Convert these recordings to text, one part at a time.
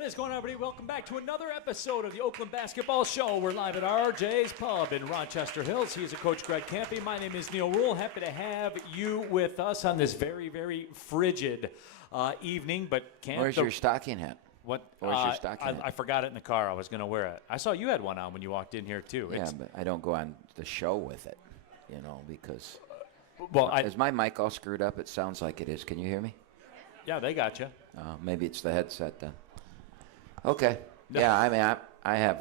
What is going on, everybody? Welcome back to another episode of the Oakland Basketball Show. We're live at RJ's Pub in Rochester Hills. He is Coach Greg Kampe. My name is Neil Rule. Happy to have you with us on this very, very frigid evening. But where's your stocking hat? What? Where's your stocking hat? I forgot it in the car. I was going to wear it. I saw you had one on when you walked in here, too. Yeah, but I don't go on the show with it, because... Well, is my mic all screwed up? It sounds like it is. Can you hear me? Yeah, they got you. Maybe it's the headset then. Okay. Yeah, I mean, I have,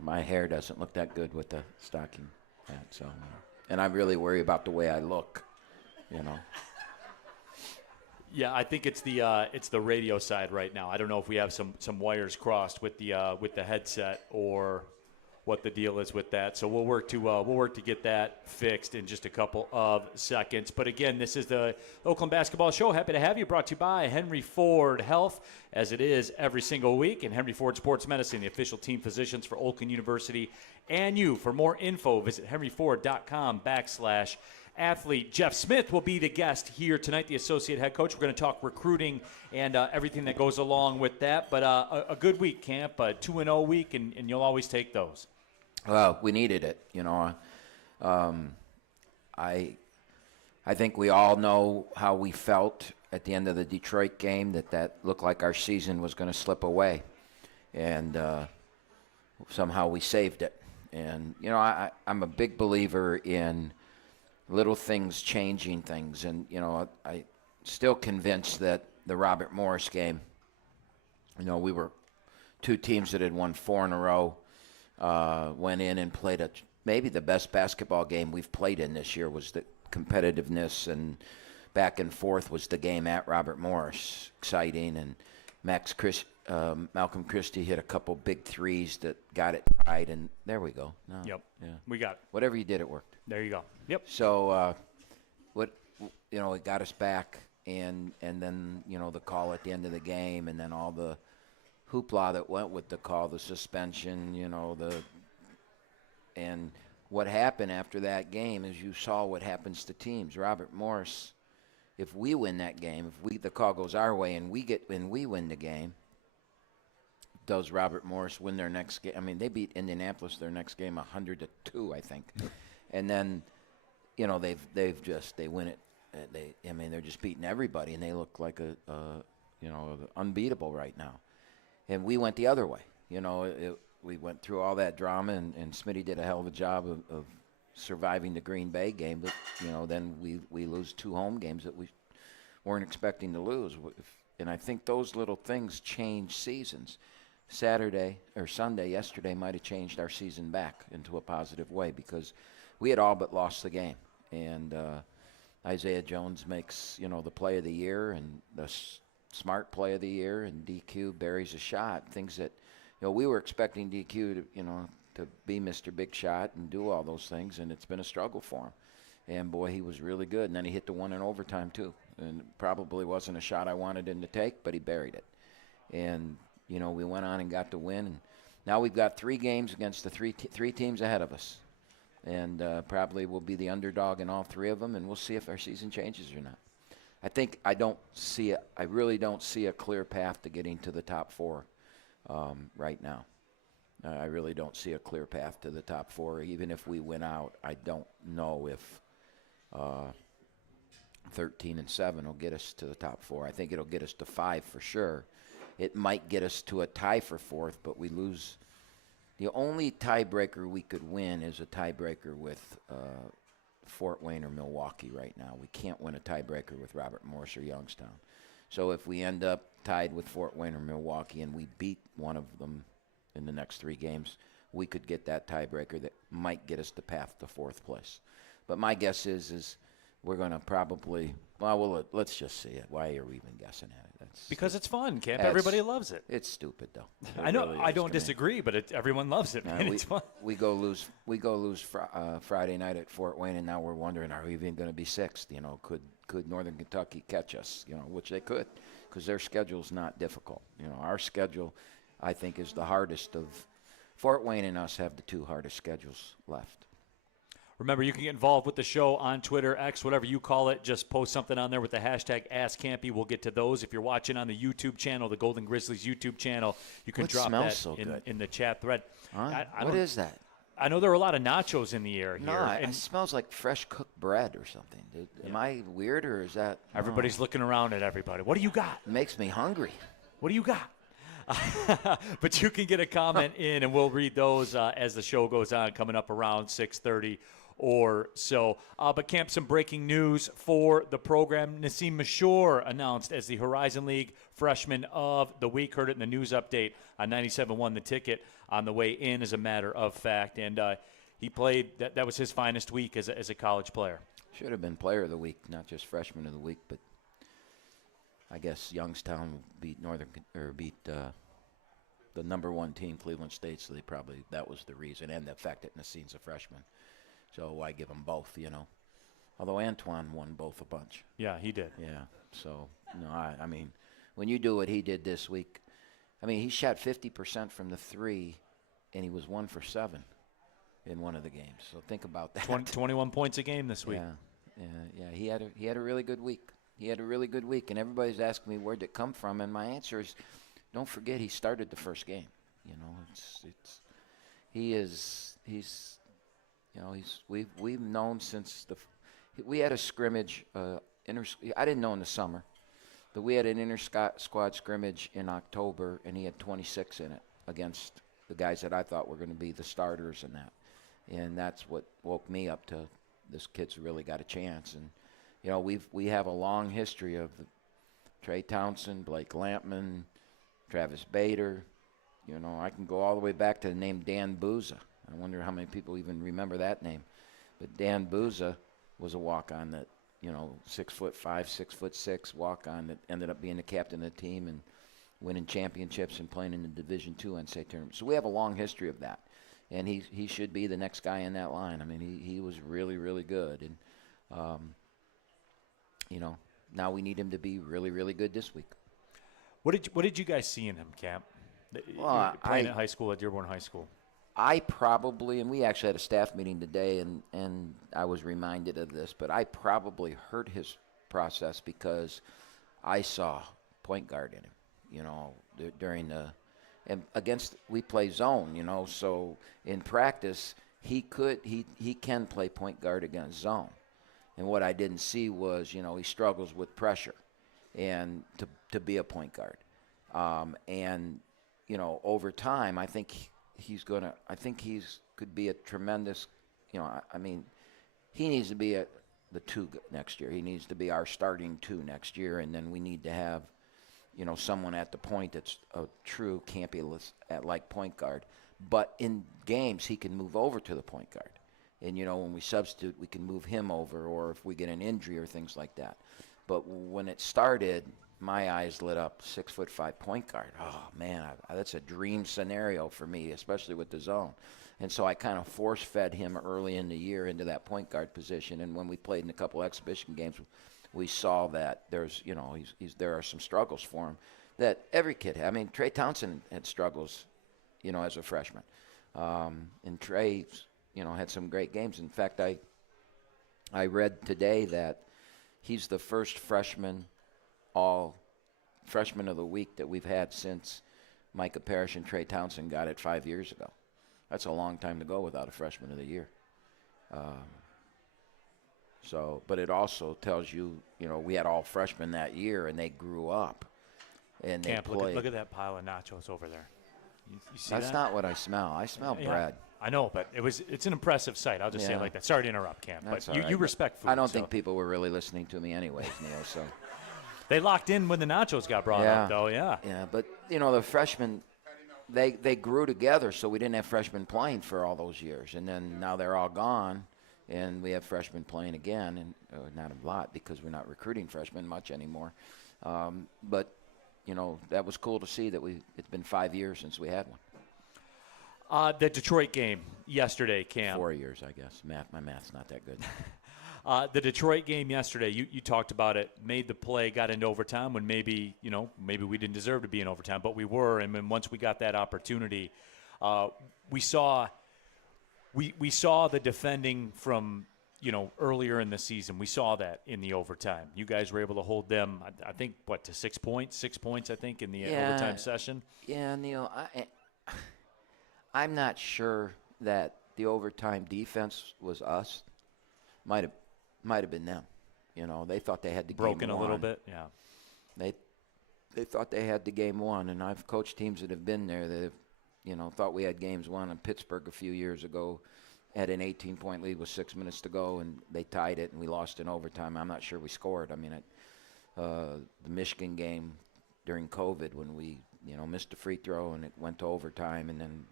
my hair doesn't look that good with the stocking hat, so, and I really worry about the way I look, Yeah, I think it's the radio side right now. I don't know if we have some wires crossed with the headset or what the deal is with that. So we'll work to get that fixed in just a couple of seconds. But again, this is the Oakland Basketball Show. Happy to have you. Brought to you by Henry Ford Health, as it is every single week, and Henry Ford Sports Medicine, the official team physicians for Oakland University and you. For more info, visit henryford.com/athlete. Jeff Smith will be the guest here tonight, the associate head coach. We're going to talk recruiting and everything that goes along with that. But a good week, Camp, a 2-0 week, and you'll always take those. Well, we needed it, I think we all know how we felt at the end of the Detroit game, that looked like our season was going to slip away. And somehow we saved it. And, I'm a big believer in little things changing things. And, I still convinced that the Robert Morris game, we were two teams that had won 4 in a row. Went in and played maybe the best basketball game we've played in this year. Was the competitiveness and back and forth was the game at Robert Morris. Exciting, and Malcolm Christie hit a couple big threes that got it tied, and there we go. No, yep. Yeah. We got it. Whatever you did, it worked. There you go. Yep. So it got us back, and then the call at the end of the game, and then all the hoopla that went with the call, the suspension, and what happened after that game is you saw what happens to teams. Robert Morris, if we win that game, the call goes our way and we win the game, does Robert Morris win their next game? I mean, they beat Indianapolis their next game 100-2, I think, and then they win it. They're just beating everybody, and they look like unbeatable right now. And we went the other way. We went through all that drama, and Smitty did a hell of a job of surviving the Green Bay game. But, then we lose 2 home games that we weren't expecting to lose. And I think those little things change seasons. Sunday, yesterday, might have changed our season back into a positive way because we had all but lost the game. And Isaiah Jones makes, the play of the year, and the smart play of the year, and DQ buries a shot. Things that, we were expecting DQ to be Mr. Big Shot and do all those things, and it's been a struggle for him. And boy, he was really good. And then he hit the one in overtime too, and it probably wasn't a shot I wanted him to take, but he buried it. And we went on and got the win. And now we've got 3 games against the three teams ahead of us, and probably we'll be the underdog in all 3 of them, and we'll see if our season changes or not. I really don't see a clear path to getting to the top 4 right now. I really don't see a clear path to the top 4. Even if we win out, I don't know if 13-7 will get us to the top 4. I think it'll get us to 5 for sure. It might get us to a tie for 4th, but we lose. The only tiebreaker we could win is a tiebreaker with Fort Wayne or Milwaukee right now. We can't win a tiebreaker with Robert Morris or Youngstown. So if we end up tied with Fort Wayne or Milwaukee and we beat one of them in the next 3 games, we could get that tiebreaker that might get us the path to 4th place. But my guess is we're going to probably, let's just see it. Why are we even guessing at it? Because it's fun, Camp. Everybody loves it. It's stupid, though. I know. Really I don't disagree, but everyone loves it, man. It's fun. We go lose Friday night at Fort Wayne, and now we're wondering, are we even going to be 6th? Could Northern Kentucky catch us? Which they could, because their schedule's not difficult. Our schedule, I think, is the hardest of. Fort Wayne and us have the 2 hardest schedules left. Remember, you can get involved with the show on Twitter, X, whatever you call it. Just post something on there with the hashtag AskCampy. We'll get to those. If you're watching on the YouTube channel, the Golden Grizzlies YouTube channel, you can drop that in the chat thread. What is that? I know there are a lot of nachos in the air here. No, it smells like fresh cooked bread or something. Am I weird, or is that? Everybody's looking around at everybody. What do you got? It makes me hungry. What do you got? But you can get a comment in, and we'll read those as the show goes on, coming up around 6:30 or so. But, Camp, some breaking news for the program. Nassim Mashour announced as the Horizon League Freshman of the Week. Heard it in the news update on 97.1 The Ticket on the way in, as a matter of fact. And he played, that was his finest week as a college player. Should have been Player of the Week, not just Freshman of the Week, but I guess Youngstown beat the number one team, Cleveland State, so that was the reason, and the fact that Nassim's a freshman. So I give them both, Although Antoine won both a bunch. Yeah, he did. Yeah. So, no, I mean, when you do what he did this week, he shot 50% from the three, and he was 1 for 7 in one of the games. So think about that. 21 points a game this week. Yeah. He had a really good week. And everybody's asking me where'd it come from, and my answer is, don't forget he started the first game. We've known since we had a scrimmage. I didn't know in the summer, but we had an inter-squad scrimmage in October, and he had 26 in it against the guys that I thought were going to be the starters and that. And that's what woke me up to this kid's really got a chance. And we have a long history of Trey Townsend, Blake Lampman, Travis Bader. I can go all the way back to the name Dan Booza. I wonder how many people even remember that name. But Dan Booza was a walk-on that, 6'5", 6'6" walk-on that ended up being the captain of the team and winning championships and playing in the Division II NCAA tournament. So we have a long history of that. And he should be the next guy in that line. He was really, really good. And, now we need him to be really, really good this week. What did you guys see in him, Camp? Playing at high school, at Dearborn High School. I probably, and we actually had a staff meeting today, and I was reminded of this, but I probably hurt his process because I saw point guard in him, during and we play zone, so in practice he can play point guard against zone. And what I didn't see was, he struggles with pressure and to be a point guard. Over time, I think could be a tremendous, he needs to be the 2 next year. He needs to be our starting 2 next year, and then we need to have, someone at the point that's a true Kampe like point guard. But in games, he can move over to the point guard. And, when we substitute, we can move him over, or if we get an injury or things like that. But when it started, my eyes lit up. 6'5" point guard. Oh, man, that's a dream scenario for me, especially with the zone. And so I kind of force-fed him early in the year into that point guard position. And when we played in a couple exhibition games, we saw that there's, there are some struggles for him that every kid had. Trey Townsend had struggles, as a freshman. And Trey, had some great games. In fact, I read today that he's the first freshman freshman of the week that we've had since Micah Parrish and Trey Townsend got it 5 years ago. That's a long time to go without a freshman of the year. But it also tells you, we had all freshmen that year, and they grew up. And they played. Look at that pile of nachos over there. You see That's that? Not what I smell. I smell bread. I know, but it's an impressive sight. I'll just say it like that. Sorry to interrupt, Camp, That's but all right. you respect food. I don't think people were really listening to me anyways, Neil. So they locked in when the nachos got brought up, though. Yeah. Yeah, but the freshmen, they grew together, so we didn't have freshmen playing for all those years, and then now they're all gone, and we have freshmen playing again, and not a lot because we're not recruiting freshmen much anymore. But that was cool to see that it's been 5 years since we had one. The Detroit game yesterday, Cam. 4 years, I guess. My math's not that good. The Detroit game yesterday, you talked about it, made the play, got into overtime when maybe we didn't deserve to be in overtime, but we were. And then once we got that opportunity, we saw we saw the defending from earlier in the season. We saw that in the overtime. You guys were able to hold them, I think, to 6 points? 6 points, I think, in the overtime session. Yeah, Neil, I'm not sure that the overtime defense was us. Might have been them. They thought they had the broken game a little bit. Yeah, they thought they had the game won, and I've coached teams that have been there that have, thought we had games won. In Pittsburgh a few years ago, had an 18-point lead with 6 minutes to go, and they tied it, and we lost in overtime. I'm not sure we scored. I mean, the Michigan game during COVID when we, missed a free throw and it went to overtime, and then,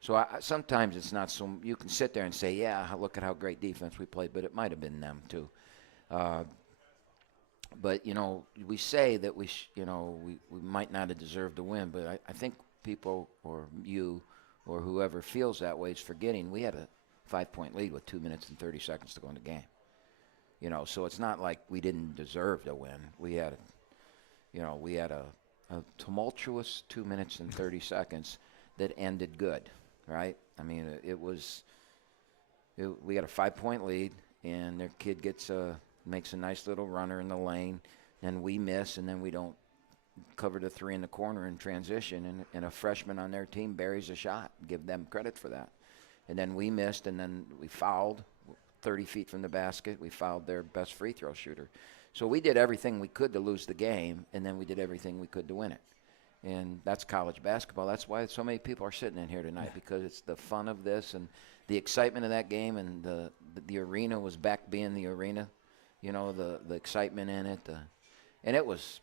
so sometimes it's not so. You can sit there and say, yeah, look at how great defense we played, but it might have been them too. But we say that we might not have deserved to win, but I think people or you or whoever feels that way is forgetting we had a 5-point lead with 2 minutes and 30 seconds to go in the game. So it's not like we didn't deserve to win. We had a tumultuous 2 minutes and 30 seconds that ended good, right? I mean, we got a 5-point lead, and their kid makes a nice little runner in the lane, and we miss, and then we don't cover the three in the corner in transition, and a freshman on their team buries a shot. Give them credit for that. And then we missed, and then we fouled 30 feet from the basket. We fouled their best free throw shooter. So we did everything we could to lose the game, and then we did everything we could to win it. And that's college basketball. That's why so many people are sitting in here tonight, because it's the fun of this and the excitement of that game, and the arena was back being the arena, the excitement in it. And it was,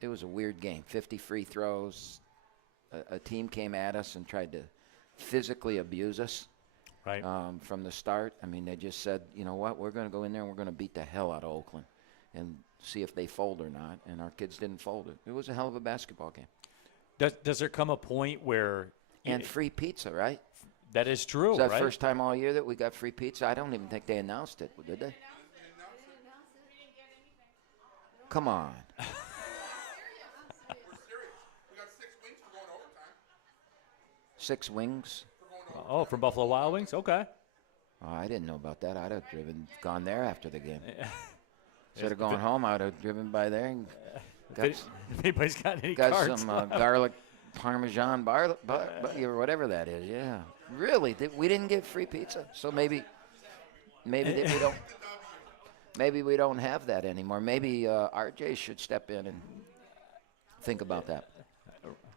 it was a weird game. 50 free throws. A team came at us and tried to physically abuse us right from the start. I mean, they just said, you know what, we're going to go in there and we're going to beat the hell out of Oakland and see if they fold or not. And our kids didn't fold it. It was a hell of a basketball game. Does there come a point where and free pizza, right? That is true. Was that right? first time all year that we got free pizza? I don't even think they announced it, did they? Come on. Six wings? Oh, from Buffalo Wild Wings? Okay. Oh, I didn't know about that. I'd have gone there after the game. Instead of going home, I would have driven by there and if anybody's got any got cards. some garlic Parmesan or whatever that is. Yeah. Really? We didn't get free pizza? So maybe we don't. Maybe we don't have that anymore. Maybe RJ should step in and think about that.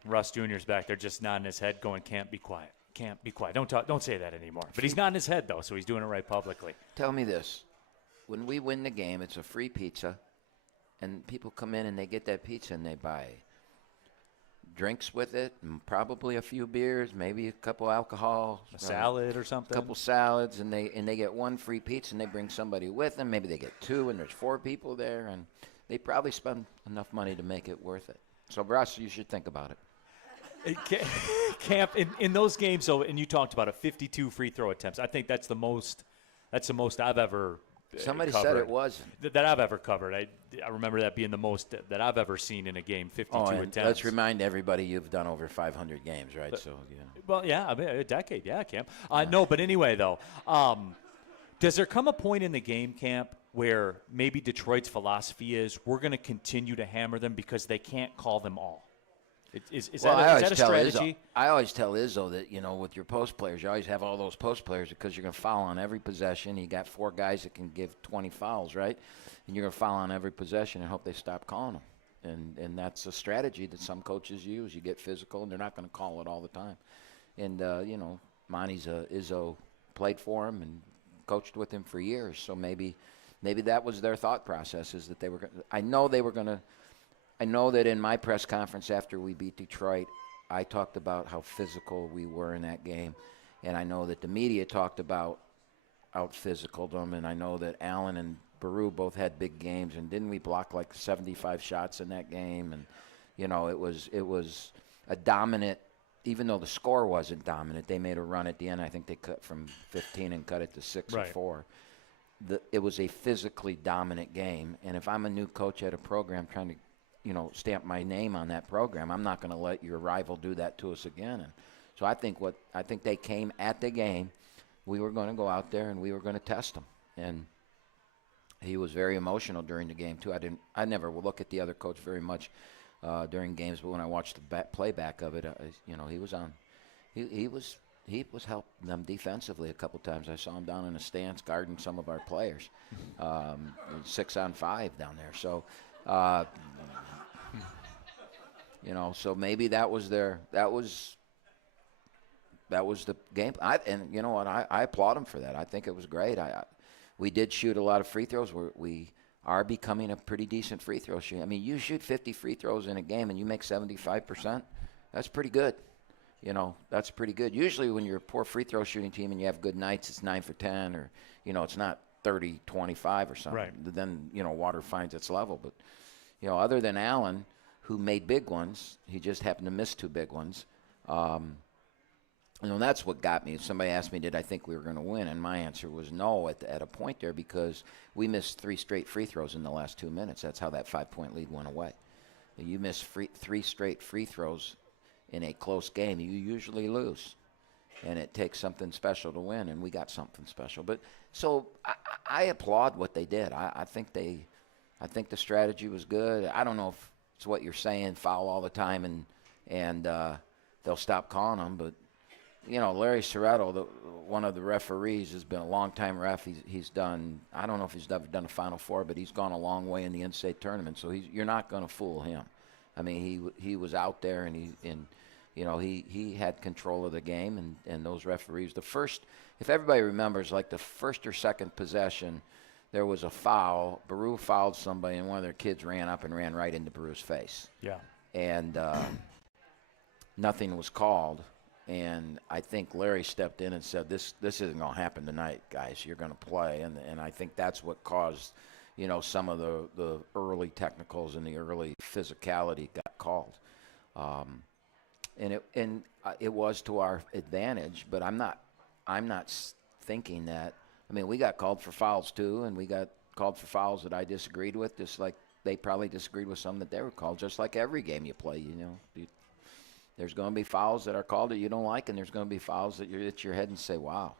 Russ Jr.'s back there just nodding his head going, can't be quiet. Can't be quiet. Don't say that anymore. But he's nodding his head, though, so he's doing it right publicly. Tell me this. When we win the game, it's a free pizza, and people come in and they get that pizza and they buy drinks with it, and probably a few beers, maybe a couple alcohol. A salad or something. A couple salads, and they get one free pizza, and they bring somebody with them. Maybe they get two, and there's 4 people there, and they probably spend enough money to make it worth it. So, Russ, you should think about it. Camp, in those games, so, and you talked about 52 free throw attempts. I think that's the most I've ever Somebody covered. said it was. That I've ever covered. I remember that being the most that I've ever seen in a game, 52 attempts. Let's remind everybody you've done over 500 games, right? So, yeah. Well, yeah, I mean, a decade, yeah, Camp. No, but anyway, though, does there come a point in the game, Camp, where maybe Detroit's philosophy is we're going to continue to hammer them because they can't call them all? Is that a strategy? I always tell Izzo that, with your post players, you always have all those post players because you're going to foul on every possession. You got 4 guys that can give 20 fouls, right? And you're going to foul on every possession and hope they stop calling them. And that's a strategy that some coaches use. You get physical, and they're not going to call it all the time. And, Monty's Izzo played for him and coached with him for years. So maybe that was their thought process, is that they were – I know that in my press conference after we beat Detroit, I talked about how physical we were in that game. And I know that the media talked about out-physicaled them. And I know that Allen and Baru both had big games. And didn't we block like 75 shots in that game? And, it was a dominant, even though the score wasn't dominant, they made a run at the end. I think they cut from 15 and cut it to 6 or 4. It was a physically dominant game. And if I'm a new coach at a program trying to, stamp my name on that program, I'm not going to let your rival do that to us again. And So I think they came at the game. We were going to go out there and we were going to test him. And he was very emotional during the game too. I never look at the other coach very much during games, but when I watched the playback of it, he was on. He was helping them defensively a couple times. I saw him down in the stands guarding some of our players, 6-on-5 down there. So, so maybe that was the game. And you know what? I applaud him for that. I think it was great. We did shoot a lot of free throws. We are becoming a pretty decent free throw shooter. I mean, you shoot 50 free throws in a game and you make 75%. That's pretty good. That's pretty good. Usually when you're a poor free throw shooting team and you have good nights, it's 9 for 10 or, it's not 30-25 or something. Right. Then, water finds its level. But, other than Allen, who made big ones, he just happened to miss 2 big ones. That's what got me. Somebody asked me, did I think we were going to win? And my answer was no at a point there because we missed 3 straight free throws in the last 2 minutes. That's how that 5-point lead went away. You miss 3 straight free throws in a close game, you usually lose. And it takes something special to win, and we got something special. But so I applaud what they did. I think the strategy was good. I don't know if it's what you're saying, foul all the time, and they'll stop calling them. But Larry Serrato, one of the referees, has been a long-time ref. He's done. I don't know if he's ever done a Final Four, but he's gone a long way in the NCAA tournament. So you're not going to fool him. I mean, he was out there, and he had control of the game, and those referees. If everybody remembers, like the first or second possession, there was a foul. Baru fouled somebody, and one of their kids ran up and ran right into Baru's face. Yeah. And nothing was called. And I think Larry stepped in and said, this isn't going to happen tonight, guys. You're going to play. And I think that's what caused, some of the early technicals and the early physicality got called. And it was to our advantage, but I'm not thinking that. I mean, we got called for fouls too, and we got called for fouls that I disagreed with, just like they probably disagreed with some that they were called, just like every game you play, There's going to be fouls that are called that you don't like, and there's going to be fouls that you hit your head and say, wow,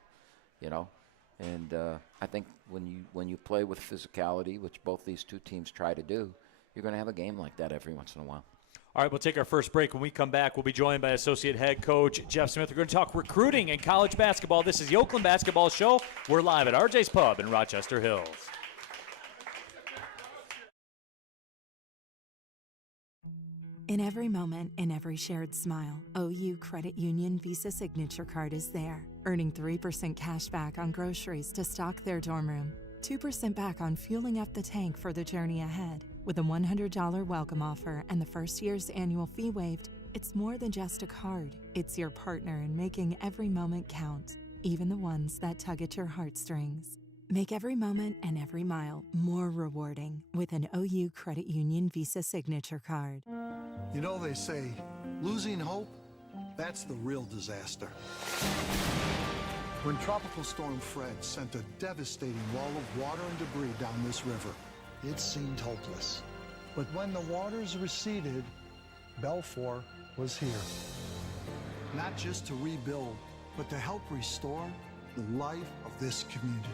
And I think when you play with physicality, which both these two teams try to do, you're going to have a game like that every once in a while. All right, we'll take our first break. When we come back, we'll be joined by Associate Head Coach Jeff Smith. We're going to talk recruiting and college basketball. This is the Oakland Basketball Show. We're live at RJ's Pub in Rochester Hills. In every moment, in every shared smile, OU Credit Union Visa Signature Card is there, earning 3% cash back on groceries to stock their dorm room, 2% back on fueling up the tank for the journey ahead. With a $100 welcome offer and the first year's annual fee waived, it's more than just a card. It's your partner in making every moment count, even the ones that tug at your heartstrings. Make every moment and every mile more rewarding with an OU Credit Union Visa Signature Card. They say, losing hope, that's the real disaster. When Tropical Storm Fred sent a devastating wall of water and debris down this river, it seemed hopeless. But when the waters receded, Belfour was here. Not just to rebuild, but to help restore the life of this community.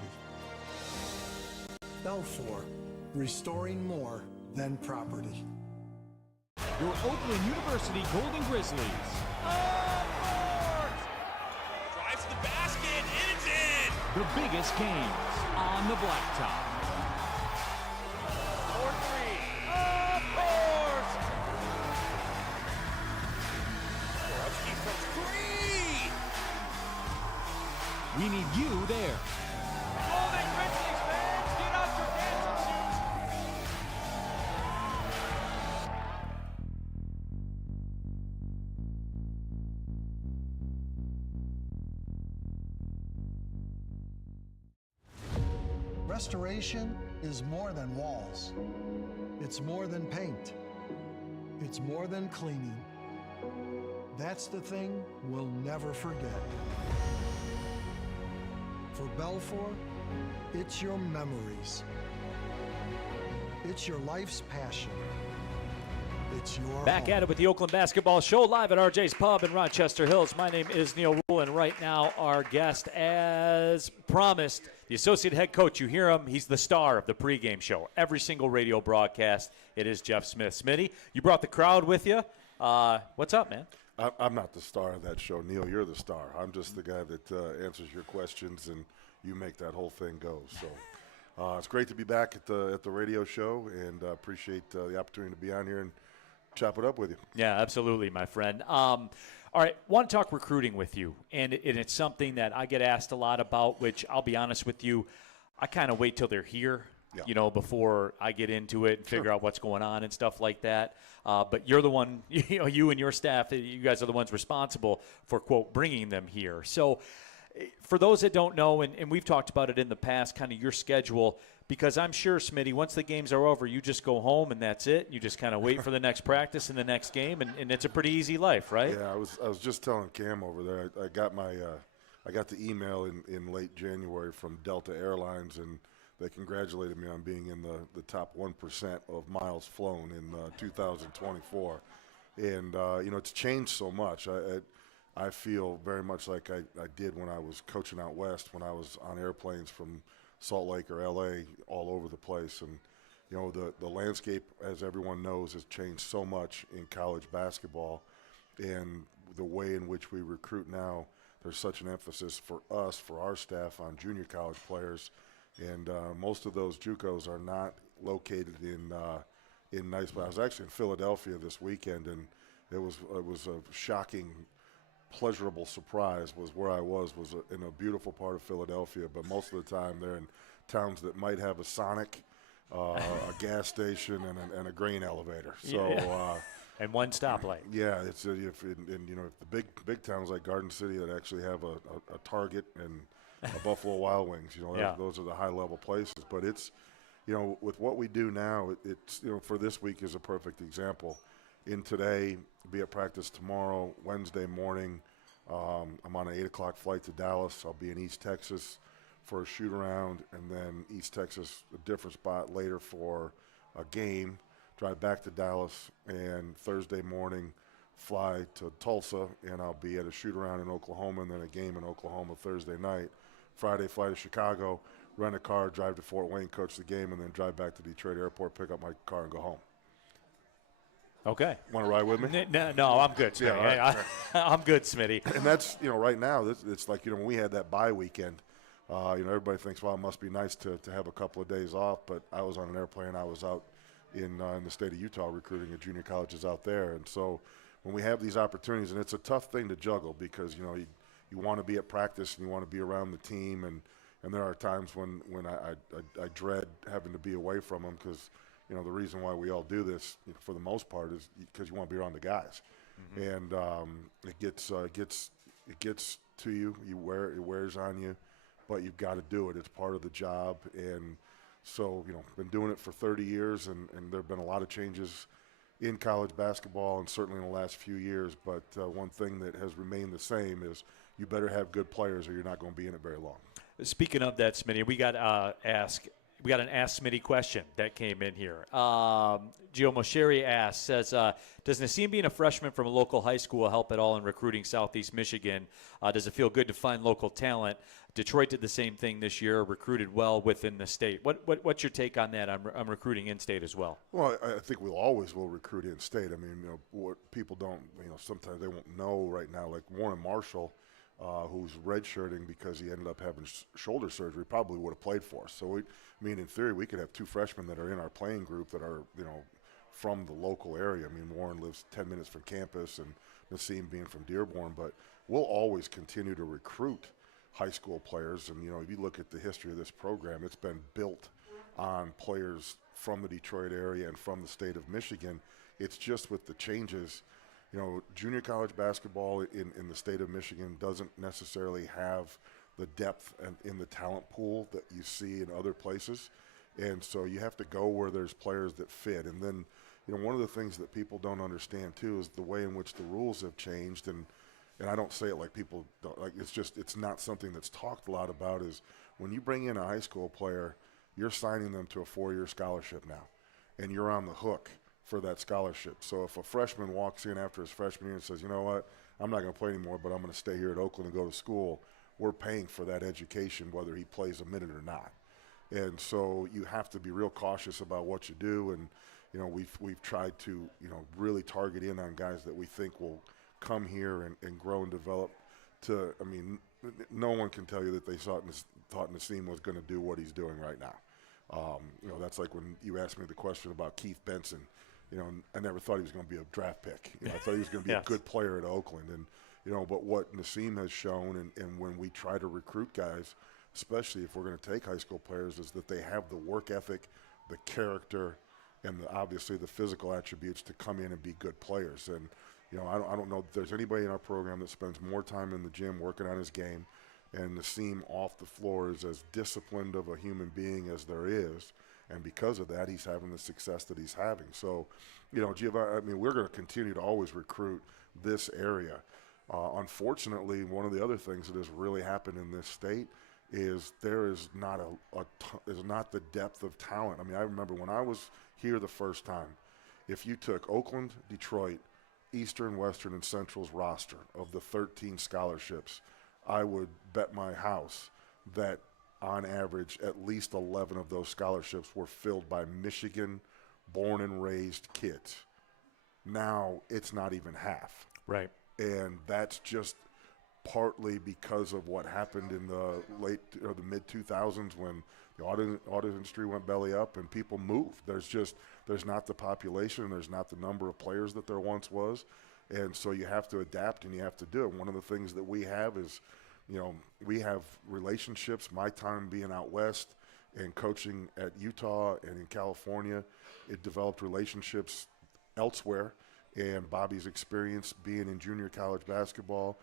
Belfour, restoring more than property. Your Oakland University Golden Grizzlies. Drives to the basket, and it's in! The biggest games on the blacktop. 4-3. Of course! Borowski from 3! We need you there. Golden Grizzlies fans, get out your dancing shoes! Restoration is more than walls. It's more than paint. It's more than cleaning. That's the thing we'll never forget. For Belfour, it's your memories. It's your life's passion. It's your Back home. at it with the Oakland Basketball Show, live at RJ's Pub in Rochester Hills. My name is Neil Rule, and right now our guest, as promised, the associate head coach. You hear him, he's the star of the pregame show. Every single radio broadcast, it is Jeff Smith. Smitty, you brought the crowd with you. What's up, man? I'm not the star of that show, Neil. You're the star. I'm just the guy that answers your questions, and you make that whole thing go. So it's great to be back at the radio show, and appreciate the opportunity to be on here and chop it up with you. Yeah, absolutely, my friend. All right, want to talk recruiting with you, and it's something that I get asked a lot about, which I'll be honest with you, I kind of wait till they're here, before I get into it and figure out what's going on and stuff like that. But you're the one, you and your staff, you guys are the ones responsible for, quote, bringing them here. So for those that don't know, and we've talked about it in the past, kind of your schedule, because I'm sure, Smitty, once the games are over, you just go home and that's it. You just kind of wait for the next practice and the next game, and it's a pretty easy life, right? Yeah, I was just telling Cam over there. I got I got the email in late January from Delta Airlines, and they congratulated me on being in the top 1% of miles flown in 2024. And it's changed so much. I feel very much like I did when I was coaching out west, when I was on airplanes from Salt Lake or LA all over the place. And the landscape, as everyone knows, has changed so much in college basketball, and the way in which we recruit now, there's such an emphasis for us, for our staff, on junior college players, and most of those JUCOs are not located in nice places. I was actually in Philadelphia this weekend, and it was a shocking, pleasurable surprise. Was where I was in a beautiful part of Philadelphia, but most of the time they're in towns that might have a Sonic, a gas station, and a grain elevator. So and one stoplight. yeah, it's if the big towns like Garden City that actually have a Target and a Buffalo Wild Wings, those are the high level places. But it's with what we do now, it's for this week is a perfect example. In today, be at practice tomorrow, Wednesday morning. I'm on an 8 o'clock flight to Dallas. I'll be in East Texas for a shoot around, and then East Texas, a different spot later for a game. Drive back to Dallas, and Thursday morning fly to Tulsa, and I'll be at a shoot around in Oklahoma, and then a game in Oklahoma Thursday night. Friday, fly to Chicago, rent a car, drive to Fort Wayne, coach the game, and then drive back to Detroit Airport, pick up my car, and go home. Okay. Want to ride with me? No, I'm good, Smitty. Yeah, right. I'm good, Smitty. And that's, right now, it's like, when we had that bye weekend, everybody thinks, well, it must be nice to have a couple of days off, but I was on an airplane. I was out in the state of Utah recruiting at junior colleges out there. And so when we have these opportunities, and it's a tough thing to juggle because, you want to be at practice and you want to be around the team, and there are times when I dread having to be away from them because, the reason why we all do this, for the most part, is because you want to be around the guys. Mm-hmm. And it gets to you. It wears on you, but you've got to do it. It's part of the job. And so, been doing it for 30 years, and there have been a lot of changes in college basketball, and certainly in the last few years. But one thing that has remained the same is you better have good players, or you're not going to be in it very long. Speaking of that, Smitty, we got an Ask Smitty question that came in here. Gio Mosheri says, does Nassim being a freshman from a local high school help at all in recruiting Southeast Michigan? Does it feel good to find local talent? Detroit did the same thing this year, recruited well within the state. What's your take on that? I'm recruiting in-state as well. Well, I think we'll always recruit in-state. I mean, what people don't, sometimes they won't know right now, like Warren Marshall, who's redshirting because he ended up having shoulder surgery, probably would have played for us. So, in theory, we could have two freshmen that are in our playing group that are, from the local area. I mean, Warren lives 10 minutes from campus, and Nassim being from Dearborn. But we'll always continue to recruit high school players. And, if you look at the history of this program, it's been built on players from the Detroit area and from the state of Michigan. It's just with the changes, junior college basketball in the state of Michigan doesn't necessarily have the depth and in the talent pool that you see in other places. And so you have to go where there's players that fit. And then, one of the things that people don't understand too is the way in which the rules have changed. And I don't say it like people don't, like it's not something that's talked a lot about, is when you bring in a high school player, you're signing them to a 4-year scholarship now, and you're on the hook for that scholarship. So if a freshman walks in after his freshman year and says, you know what, I'm not going to play anymore, but I'm going to stay here at Oakland and go to school, we're paying for that education whether he plays a minute or not. And so you have to be real cautious about what you do. And, you know, we've tried to, you know, really target in on guys that we think will come here and grow and develop to, I mean, no one can tell you that they thought Nassim was going to do what he's doing right now. You know, that's like when you asked me the question about Keith Benson. You know, I never thought he was going to be a draft pick. You know, I thought he was going to be Yes. a good player at Oakland. And, you know, but what Nassim has shown, and when we try to recruit guys, especially if we're going to take high school players, is that they have the work ethic, the character, and obviously the physical attributes to come in and be good players. And, you know, I don't know if there's anybody in our program that spends more time in the gym working on his game, and Nassim off the floor is as disciplined of a human being as there is. And because of that, he's having the success that he's having. So, you know, Giovanni, I mean, we're going to continue to always recruit this area. Unfortunately, one of the other things that has really happened in this state is there is not is not the depth of talent. I mean, I remember when I was here the first time, if you took Oakland, Detroit, Eastern, Western, and Central's roster of the 13 scholarships, I would bet my house that on average, at least 11 of those scholarships were filled by Michigan born and raised kids. Now it's not even half. Right. And that's just partly because of what happened in the late or the mid 2000s when the auto industry went belly up and people moved. There's not the population, there's not the number of players that there once was. And so you have to adapt and you have to do it. One of the things that we have is, you know, we have relationships. My time being out west and coaching at Utah and in California, it developed relationships elsewhere. And Bobby's experience being in junior college basketball,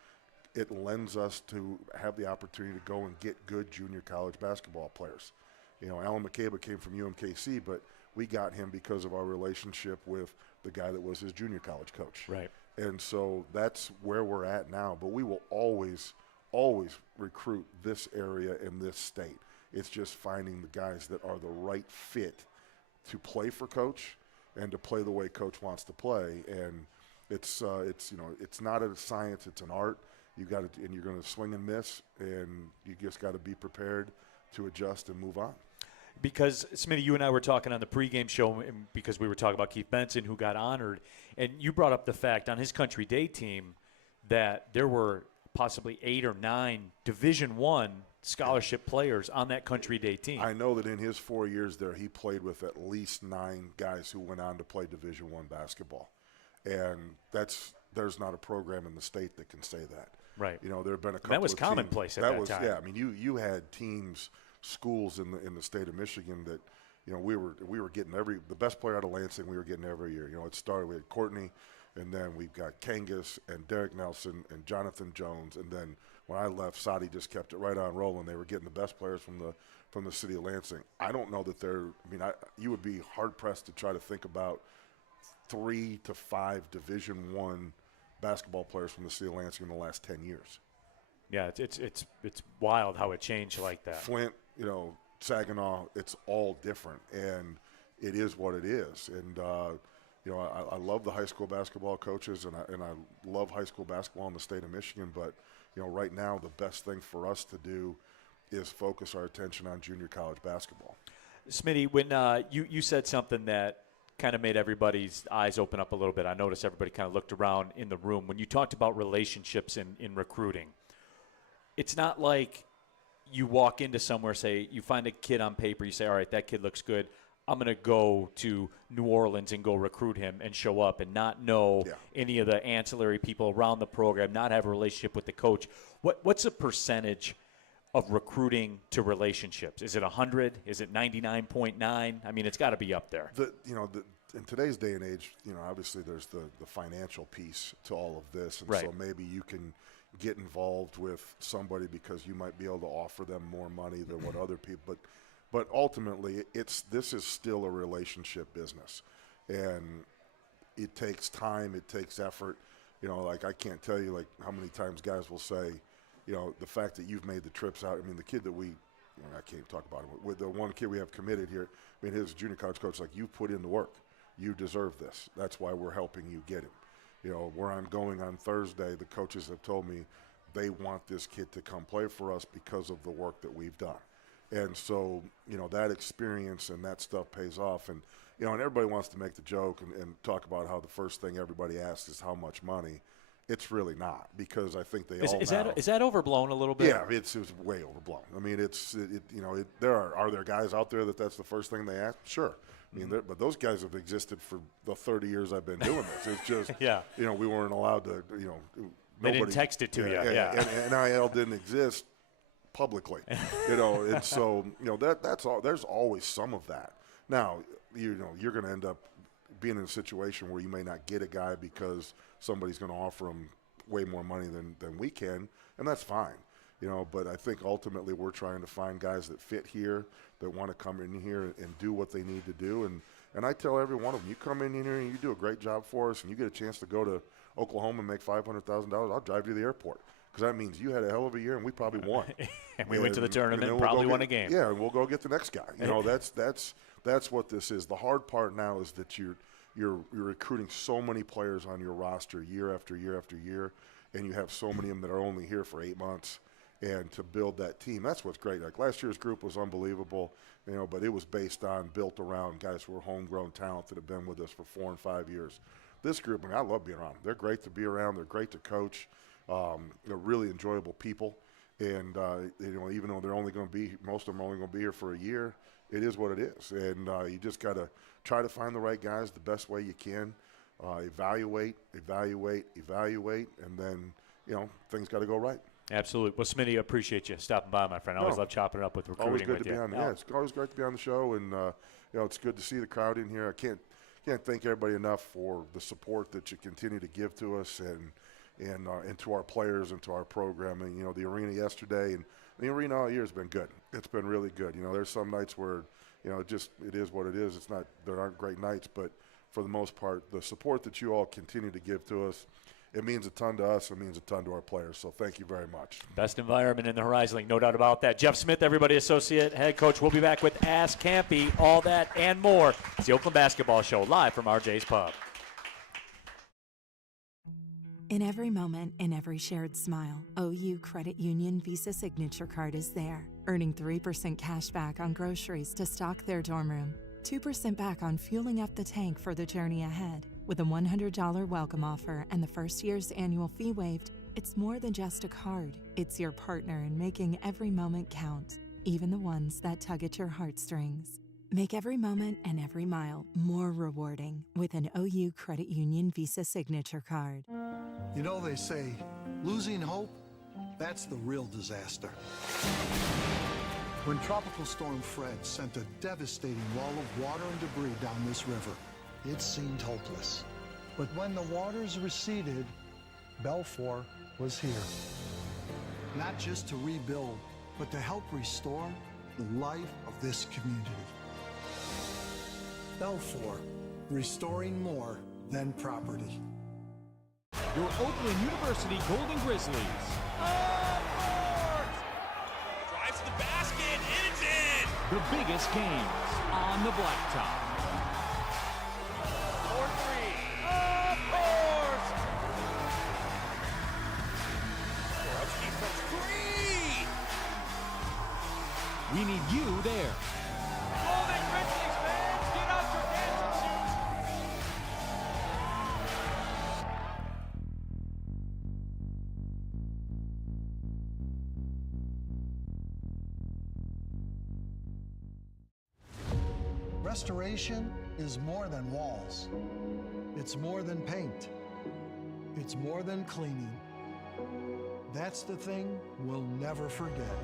it lends us to have the opportunity to go and get good junior college basketball players. You know, Alan McCabe came from UMKC, but we got him because of our relationship with the guy that was his junior college coach. Right. And so that's where we're at now. But we will always recruit this area in this state. It's just finding the guys that are the right fit to play for Coach and to play the way Coach wants to play. And it's you know, it's not a science, it's an art. You got to, and you're going to swing and miss, and you just got to be prepared to adjust and move on. Because, Smitty, you and I were talking on the pregame show because we were talking about Keith Benson, who got honored, and you brought up the fact on his Country Day team that there were possibly 8 or 9 Division I scholarship players on that Country Day team. I know that in his 4 years there, he played with at least 9 guys who went on to play Division I basketball. And there's not a program in the state that can say that. Right. You know, there have been a couple that was of commonplace teams. at that time. Yeah, I mean, you had teams, schools in the state of Michigan that, you know, we were getting the best player out of Lansing we were getting every year. You know, it started with Courtney, and then we've got Kangas and Derek Nelson and Jonathan Jones, and then when I left, Sadi just kept it right on rolling. They were getting the best players from the city of Lansing. I don't know that you would be hard pressed to try to think about 3 to 5 Division I basketball players from the city of Lansing in the last 10 years. Yeah, it's wild how it changed like that. Flint, you know, Saginaw, it's all different, and it is what it is. And you know, I love the high school basketball coaches, and I love high school basketball in the state of Michigan. But you know, right now the best thing for us to do is focus our attention on junior college basketball. Smitty, when you said something that kind of made everybody's eyes open up a little bit. I noticed everybody kind of looked around in the room. When you talked about relationships in recruiting, it's not like you walk into somewhere, say, you find a kid on paper, you say, all right, that kid looks good. I'm going to go to New Orleans and go recruit him and show up and not know any of the ancillary people around the program, not have a relationship with the coach. What's a percentage of recruiting to relationships? Is it 100? Is it 99.9? I mean, it's got to be up there. In today's day and age, you know, obviously there's the financial piece to all of this. And right. So maybe you can get involved with somebody because you might be able to offer them more money than what other people. But ultimately, this is still a relationship business. And it takes time. It takes effort. You know, like I can't tell you, like, how many times guys will say, you know, the fact that you've made the trips out. I mean, the kid that I can't talk about him. With the one kid we have committed here, I mean, his junior college coach, like, you've put in the work. you deserve this. That's why we're helping you get him. You know, where I'm going on Thursday, the coaches have told me they want this kid to come play for us because of the work that we've done. And so, you know, that experience and that stuff pays off. And, you know, and everybody wants to make the joke and talk about how the first thing everybody asks is how much money. It's really not, because I think they all know. Is that overblown a little bit? Yeah, it's way overblown. I mean, there are guys out there that's the first thing they ask. Sure. I mean, but those guys have existed for the 30 years I've been doing this. It's just, yeah. You know, we weren't allowed to, you know. They didn't text it to you. Yeah. And NIL didn't exist publicly, you know, and so, you know, that's all. There's always some of that. Now, you know, you're going to end up being in a situation where you may not get a guy because somebody's going to offer him way more money than we can, and that's fine, you know. But I think ultimately we're trying to find guys that fit here, that want to come in here and do what they need to do. And I tell every one of them, you come in here and you do a great job for us, and you get a chance to go to Oklahoma and make $500,000, I'll drive you to the airport, because that means you had a hell of a year and we probably won. And we went to the tournament and probably won a game. Yeah, and we'll go get the next guy. You know, that's what this is. The hard part now is that you're recruiting so many players on your roster year after year after year, and you have so many of them that are only here for 8 months. And to build that team, that's what's great. Like last year's group was unbelievable, you know, but it was built around guys who are homegrown talent that have been with us for 4 and 5 years. This group, I mean, I love being around them. They're great to be around. They're great to coach. They're really enjoyable people. And, you know, even though most of them are only going to be here for a year, it is what it is. And you just got to try to find the right guys the best way you can. Evaluate, and then, you know, things got to go right. Absolutely. Well, Smitty, I appreciate you stopping by, my friend. I always love chopping it up with recruiting. Always good with to you. be on. Yeah, it's always great to be on the show, and you know, it's good to see the crowd in here. I can't thank everybody enough for the support that you continue to give to us and to our players and to our program. And you know, the arena yesterday and the arena all year has been good. It's been really good. You know, there's some nights where, you know, it is what it is. It's not, there aren't great nights, but for the most part, the support that you all continue to give to us, it means a ton to us. It means a ton to our players. So thank you very much. Best environment in the Horizon League, no doubt about that. Jeff Smith, everybody associate head coach. We'll be back with Ask Kampe, all that and more. It's the Oakland Basketball Show, live from RJ's Pub. In every moment, in every shared smile, OU Credit Union Visa Signature Card is there, earning 3% cash back on groceries to stock their dorm room, 2% back on fueling up the tank for the journey ahead. With a $100 welcome offer and the first year's annual fee waived, it's more than just a card. It's your partner in making every moment count, even the ones that tug at your heartstrings. Make every moment and every mile more rewarding with an OU Credit Union Visa Signature Card. You know, they say losing hope, that's the real disaster. When Tropical Storm Fred sent a devastating wall of water and debris down this river, it seemed hopeless. But when the waters receded, Belfour was here. Not just to rebuild, but to help restore the life of this community. Belfour, restoring more than property. Your Oakland University Golden Grizzlies. Drives to the basket, and it's in! The biggest games on the blacktop. 4-3. Of course! Borowski from 3! We need you there. Golden Grizzlies fans, get out your dancing shoes! Restoration is more than walls. It's more than paint. It's more than cleaning. That's the thing we'll never forget.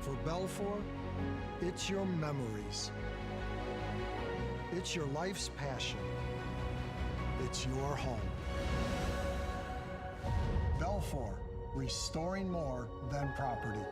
For Belfour, it's your memories. It's your life's passion. It's your home. Belfour, restoring more than property.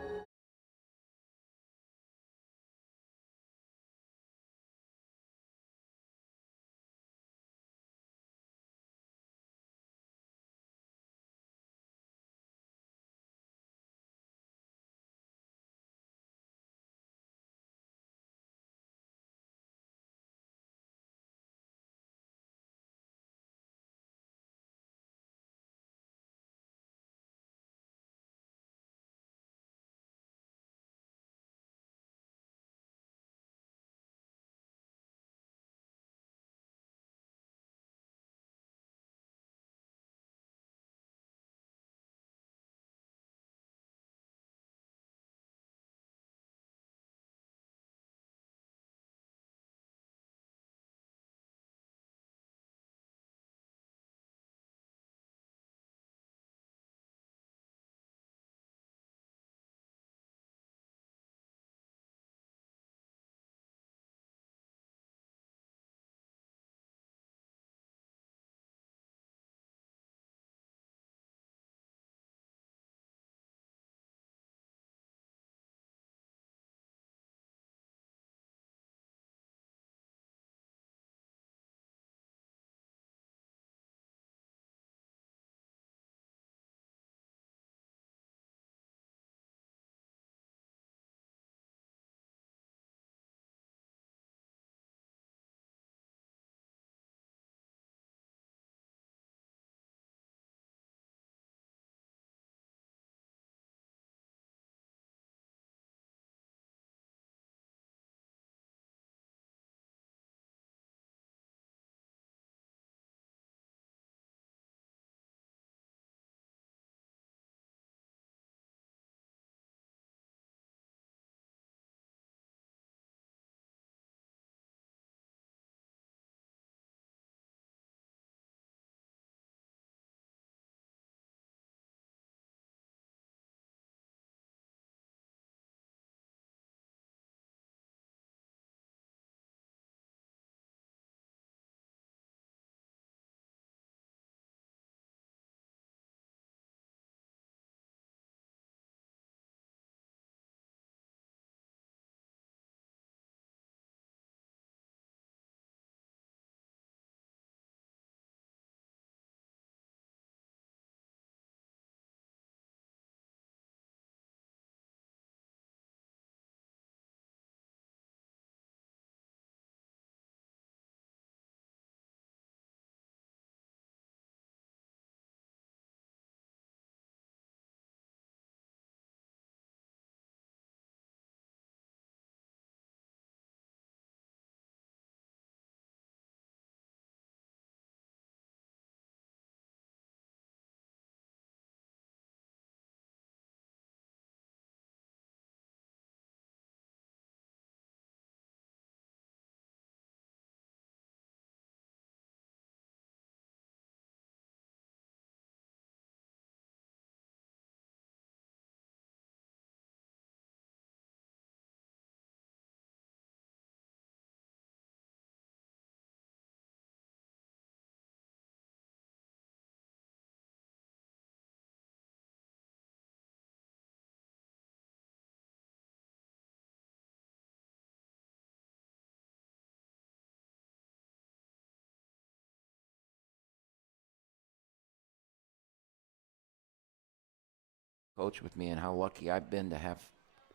coach with me and how lucky I've been to have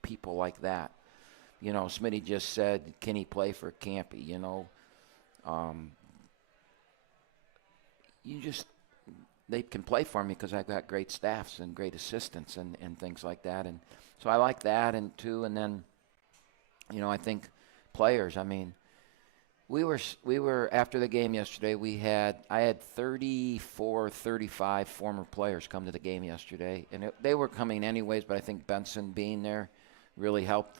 people like that. You know, Smitty just said, can he play for Kampe? You know, they can play for me because I've got great staffs and great assistants and things like that. And so I like that, and then, you know, I think players, I mean, we were after the game yesterday, I had 34, 35 former players come to the game yesterday, and they were coming anyways, but I think Benson being there really helped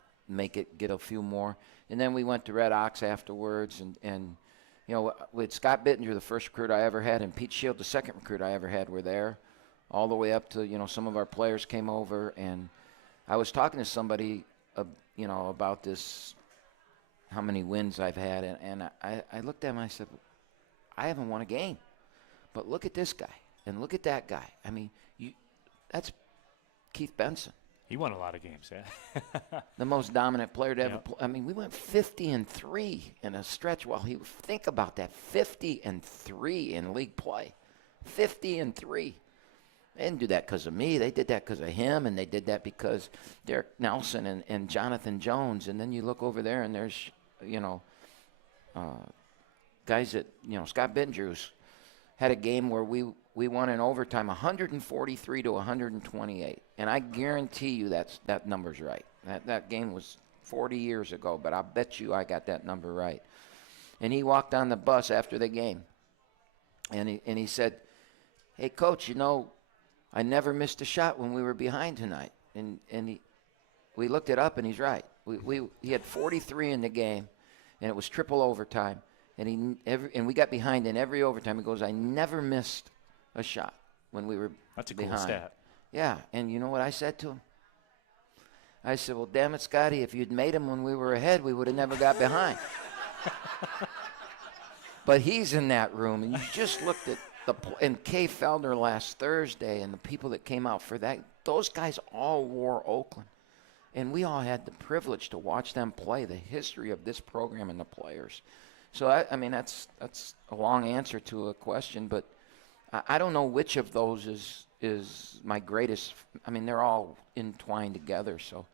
get a few more. And then we went to Red Ox afterwards, and you know, with Scott Bittinger, the first recruit I ever had, and Pete Shield, the second recruit I ever had, were there, all the way up to, you know, some of our players came over. And I was talking to somebody, you know, about this, how many wins I've had, and I looked at him and I said, I haven't won a game, but look at this guy, and look at that guy. I mean, that's Keith Benson. He won a lot of games, yeah. The most dominant player to ever play. I mean, we went 50-3 in a stretch think about that, 50-3 in league play. 50-3. They didn't do that because of me. They did that because of him, and they did that because Derek Nelson and Jonathan Jones. And then you look over there, and there's, you know, guys that, you know, Scott Bittinger's had a game where we won in overtime 143-128. And I guarantee you that number's right. That game was 40 years ago, but I bet you I got that number right. And he walked on the bus after the game, and he said, hey, Coach, you know, I never missed a shot when we were behind tonight. And we looked it up, and he's right. He had 43 in the game, and it was triple overtime. And we got behind in every overtime. He goes, I never missed a shot when we were That's a behind. cool stat. Yeah, and you know what I said to him? I said, well, damn it, Scotty, if you'd made him when we were ahead, we would have never got behind. But he's in that room, and you just looked at and Kay Feldner last Thursday and the people that came out for that. Those guys all wore Oakland, and we all had the privilege to watch them play, the history of this program and the players. So, I mean, that's a long answer to a question, but I don't know which of those is my greatest. I mean, they're all entwined together. So,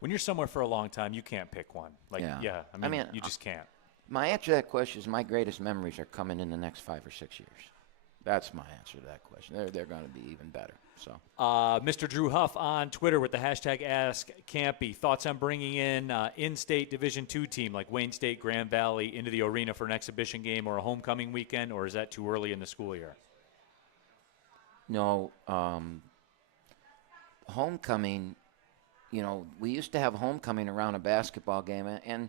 when you're somewhere for a long time, you can't pick one. I mean, you just can't. My answer to that question is my greatest memories are coming in the next 5 or 6 years. That's my answer to that question. They're going to be even better. So, Mr. Drew Huff on Twitter with the hashtag AskCampe. Thoughts on bringing in-state Division II team like Wayne State, Grand Valley into the arena for an exhibition game or a homecoming weekend, or is that too early in the school year? No, homecoming, you know, we used to have homecoming around a basketball game, and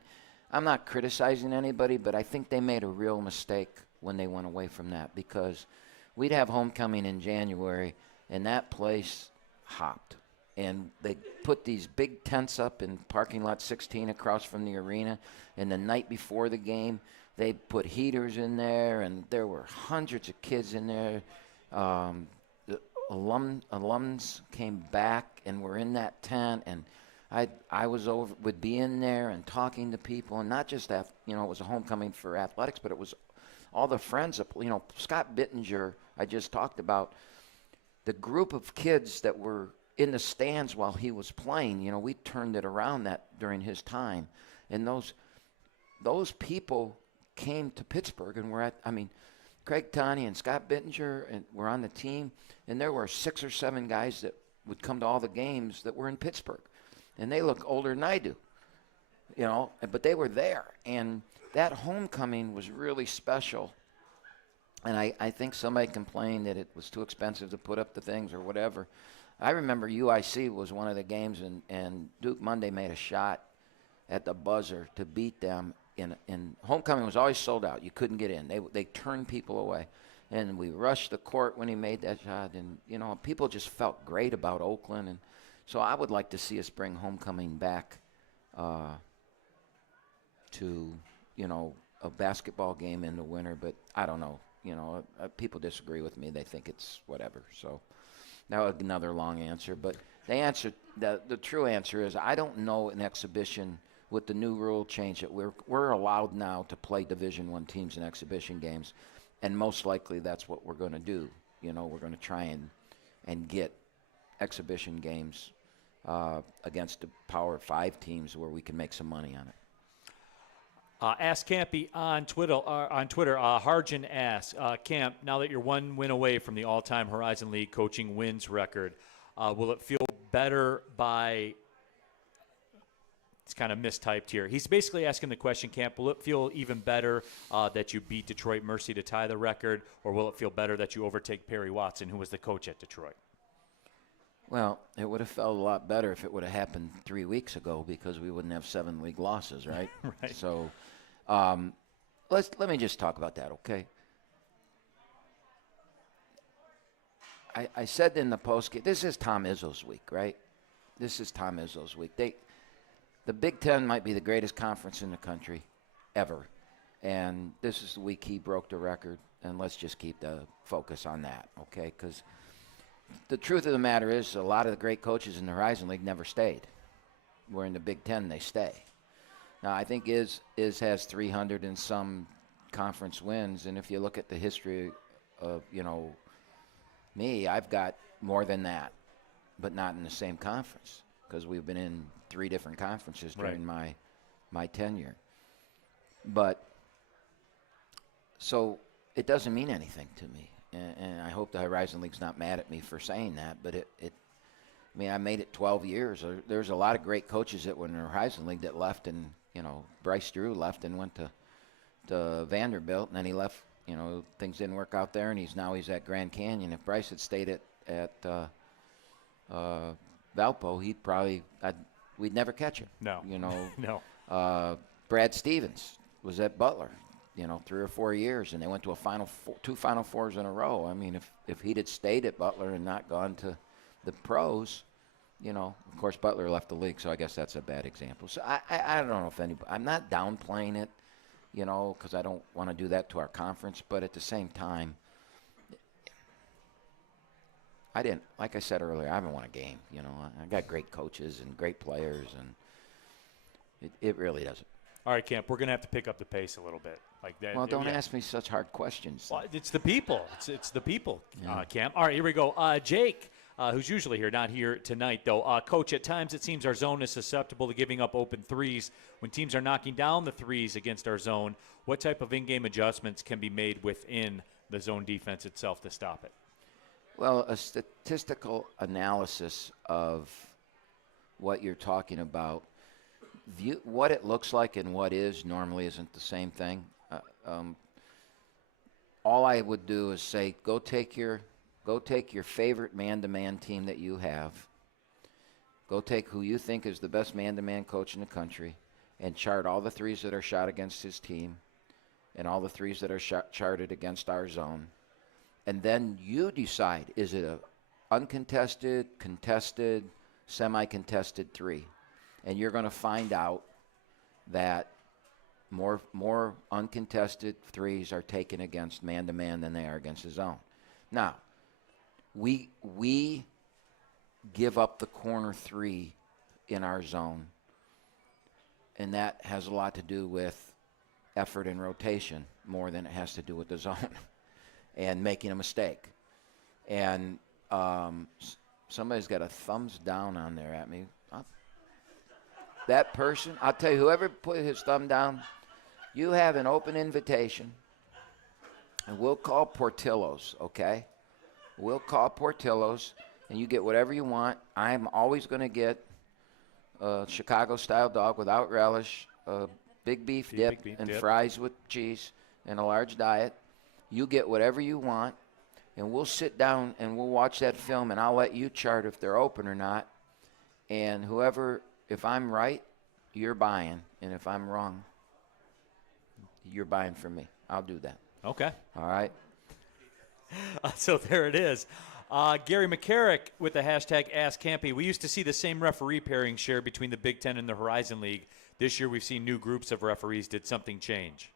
I'm not criticizing anybody, but I think they made a real mistake when they went away from that, because we'd have homecoming in January, and that place hopped. And they put these big tents up in parking lot 16 across from the arena, and the night before the game, they put heaters in there, and there were hundreds of kids in there. The alums came back and were in that tent, and I would be in there and talking to people, and not just that, you know, it was a homecoming for athletics, but it was all the friends of, you know, Scott Bittinger, I just talked about, the group of kids that were in the stands while he was playing, you know, we turned it around during his time, and those people came to Pittsburgh and Craig Taney and Scott Bittinger and were on the team, and there were 6 or 7 guys that would come to all the games that were in Pittsburgh. And they look older than I do, you know, but they were there. And that homecoming was really special. And I think somebody complained that it was too expensive to put up the things or whatever. I remember UIC was one of the games, and Duke Monday made a shot at the buzzer to beat them. In homecoming was always sold out. You couldn't get in. They turned people away. And we rushed the court when he made that shot. And, you know, people just felt great about Oakland. And so I would like to see us bring homecoming back to, you know, a basketball game in the winter. But I don't know. You know, people disagree with me. They think it's whatever. So that was another long answer. But the true answer is I don't know an exhibition with the new rule change that we're allowed now to play Division I teams in exhibition games. And most likely that's what we're going to do. You know, we're going to try and get exhibition games against the Power 5 teams where we can make some money on it. Ask Kampe on Twitter. Harjan asks, Camp, now that you're one win away from the all-time Horizon League coaching wins record, will it feel better by – it's kind of mistyped here. He's basically asking the question, Camp, will it feel even better that you beat Detroit Mercy to tie the record, or will it feel better that you overtake Perry Watson, who was the coach at Detroit? Well, it would have felt a lot better if it would have happened 3 weeks ago because we wouldn't have 7 league losses, right? Right. So let me just talk about that, okay? I said in the postgame, this is Tom Izzo's week, right? This is Tom Izzo's week. The Big Ten might be the greatest conference in the country ever, and this is the week he broke the record, and let's just keep the focus on that, okay? Because the truth of the matter is a lot of the great coaches in the Horizon League never stayed. Where in the Big Ten they stay. Now, I think Iz has 300 and some conference wins, and if you look at the history of, me, I've got more than that, but not in the same conference because we've been in 3 different conferences during my tenure. But so it doesn't mean anything to me, and I hope the Horizon League's not mad at me for saying that, but I made it 12 years. There's a lot of great coaches that were in the Horizon League that left, and Bryce Drew left and went to Vanderbilt, and then he left. Things didn't work out there, and he's at Grand Canyon. If Bryce had stayed at Valpo, we'd never catch him. No. No. Brad Stevens was at Butler, 3 or 4 years, and they went to two Final Fours in a row. I mean, if he'd had stayed at Butler and not gone to the pros, of course Butler left the league, so I guess that's a bad example. So I don't know if anybody, I'm not downplaying it, because I don't want to do that to our conference, but at the same time, like I said earlier, I haven't won a game. I got great coaches and great players, and it really doesn't. All right, Camp, we're going to have to pick up the pace a little bit. Like that. Well, don't ask me such hard questions. Well, it's the people. It's the people, Yeah. Camp. All right, here we go. Jake, who's usually here, not here tonight, though. Coach, at times it seems our zone is susceptible to giving up open threes. When teams are knocking down the threes against our zone, what type of in-game adjustments can be made within the zone defense itself to stop it? Well, a statistical analysis of what you're talking about, what it looks like and what is normally isn't the same thing. All I would do is say, go take your favorite man-to-man team that you have. Go take who you think is the best man-to-man coach in the country and chart all the threes that are shot against his team and all the threes that are charted against our zone. And then you decide, is it a uncontested, contested, semi-contested three? And you're going to find out that more uncontested threes are taken against man-to-man than they are against the zone. Now, we give up the corner three in our zone, and that has a lot to do with effort and rotation more than it has to do with the zone and making a mistake. And somebody's got a thumbs down on there at me. That person, I'll tell you, whoever put his thumb down, you have an open invitation, and we'll call Portillo's, okay? We'll call Portillo's, and you get whatever you want. I'm always going to get a Chicago-style dog without relish, a big beef dip, and fries with cheese, and a large diet. You get whatever you want, and we'll sit down and we'll watch that film, and I'll let you chart if they're open or not. And if I'm right, you're buying, and if I'm wrong, you're buying from me. I'll do that. Okay. All right? So there it is. Gary McCarrick with the hashtag AskCampe. We used to see the same referee pairing shared between the Big Ten and the Horizon League. This year we've seen new groups of referees. Did something change?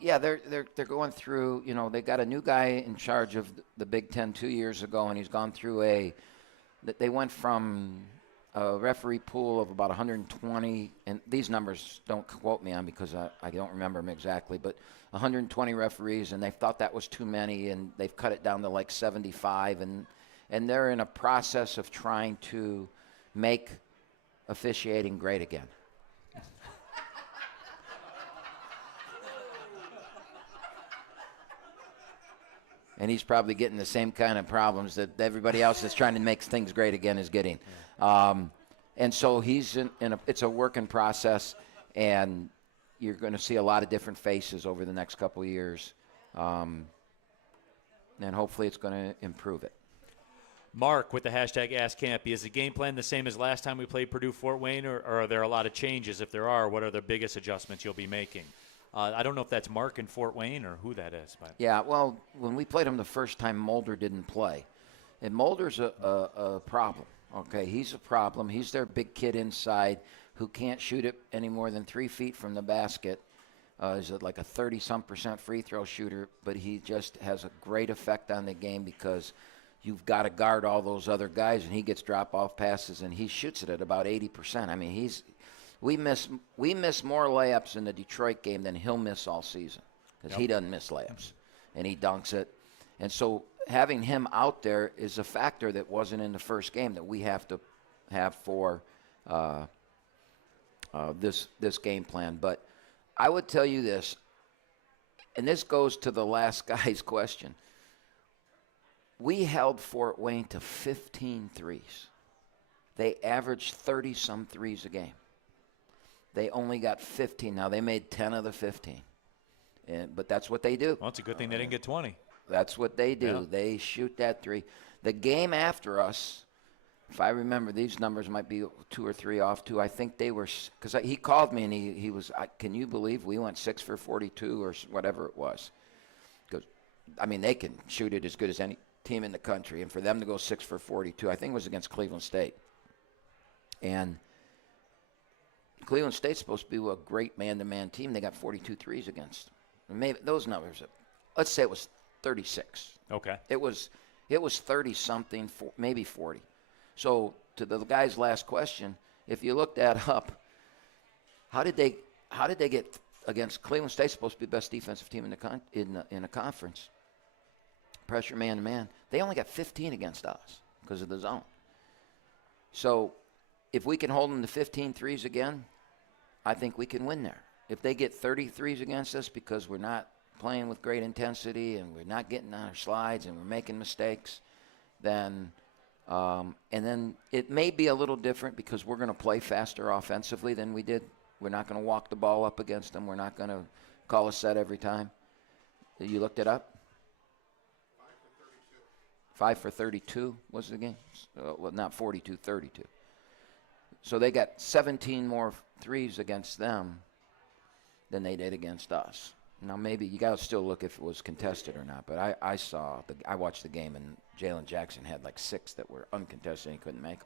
Yeah, they're going through, they got a new guy in charge of the Big Ten 2 years ago, and he's gone through they went from a referee pool of about 120, and these numbers don't quote me on because I don't remember them exactly, but 120 referees, and they thought that was too many, and they've cut it down to like 75, and and they're in a process of trying to make officiating great again. And he's probably getting the same kind of problems that everybody else that's trying to make things great again is getting. And so he's it's a working process, and you're going to see a lot of different faces over the next couple of years. And hopefully it's going to improve it. Mark with the hashtag AskCampy. Is the game plan the same as last time we played Purdue-Fort Wayne, or are there a lot of changes? If there are, what are the biggest adjustments you'll be making? I don't know if that's Mark in Fort Wayne or who that is. But. Yeah, well, when we played him the first time, Mulder didn't play. And Mulder's a problem, okay? He's a problem. He's their big kid inside who can't shoot it any more than 3 feet from the basket. He's like a 30-some% free throw shooter, but he just has a great effect on the game because you've got to guard all those other guys, and he gets drop-off passes, and he shoots it at about 80%. I mean, we miss more layups in the Detroit game than he'll miss all season because he doesn't miss layups, and he dunks it. And so having him out there is a factor that wasn't in the first game that we have to have for this game plan. But I would tell you this, and this goes to the last guy's question. We held Fort Wayne to 15 threes. They averaged 30-some threes a game. They only got 15. Now, they made 10 of the 15. But that's what they do. Well, it's a good thing they didn't get 20. That's what they do. Yeah. They shoot that three. The game after us, if I remember, these numbers might be 2 or 3 off, too. I think they were – because he called me, and he was can you believe we went 6 for 42 or whatever it was? Because, I mean, they can shoot it as good as any team in the country. And for them to go 6 for 42, I think it was against Cleveland State. And – Cleveland State's supposed to be a great man-to-man team. They got 42 threes against them. Maybe those numbers. Let's say it was 36. Okay. It was 30-something, maybe 40. So to the guy's last question, if you look that up, how did they get against Cleveland State? Supposed to be the best defensive team in the conference. Pressure man-to-man. They only got 15 against us because of the zone. So if we can hold them to 15 threes again, I think we can win there. If they get 30 threes against us because we're not playing with great intensity and we're not getting on our slides and we're making mistakes, then and then it may be a little different because we're going to play faster offensively than we did. We're not going to walk the ball up against them. We're not going to call a set every time. You looked it up? 5 for 32 was the game? Well, not 42, 32. So they got 17 more threes against them than they did against us. Now, maybe you got to still look if it was contested or not, but I watched the game, and Jalen Jackson had like 6 that were uncontested and he couldn't make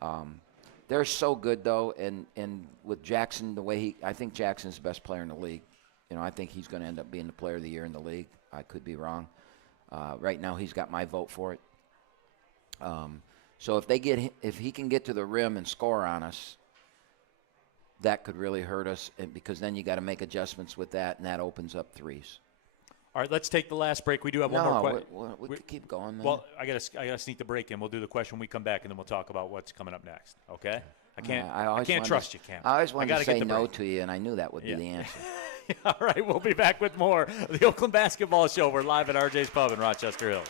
them. They're so good, though, and with Jackson, I think Jackson's the best player in the league. You know, I think he's going to end up being the player of the year in the league. I could be wrong. Right now, he's got my vote for it. So if he can get to the rim and score on us, that could really hurt us, because then you got to make adjustments with that, and that opens up threes. All right, let's take the last break. We do have one more question. We could keep going, man. Well, I gotta sneak the break in. We'll do the question when we come back, and then we'll talk about what's coming up next. Okay? I can't trust you, Cam. I always wanted to say no to you, and I knew that would be the answer. All right, we'll be back with more of the Oakland Basketball Show. We're live at RJ's Pub in Rochester Hills.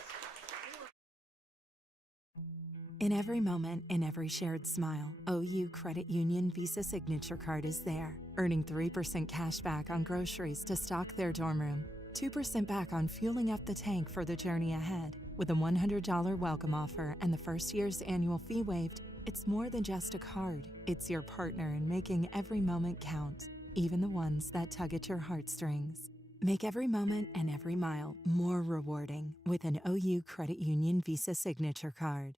In every moment, in every shared smile, OU Credit Union Visa Signature Card is there, earning 3% cash back on groceries to stock their dorm room, 2% back on fueling up the tank for the journey ahead. With a $100 welcome offer and the first year's annual fee waived, it's more than just a card. It's your partner in making every moment count, even the ones that tug at your heartstrings. Make every moment and every mile more rewarding with an OU Credit Union Visa Signature Card.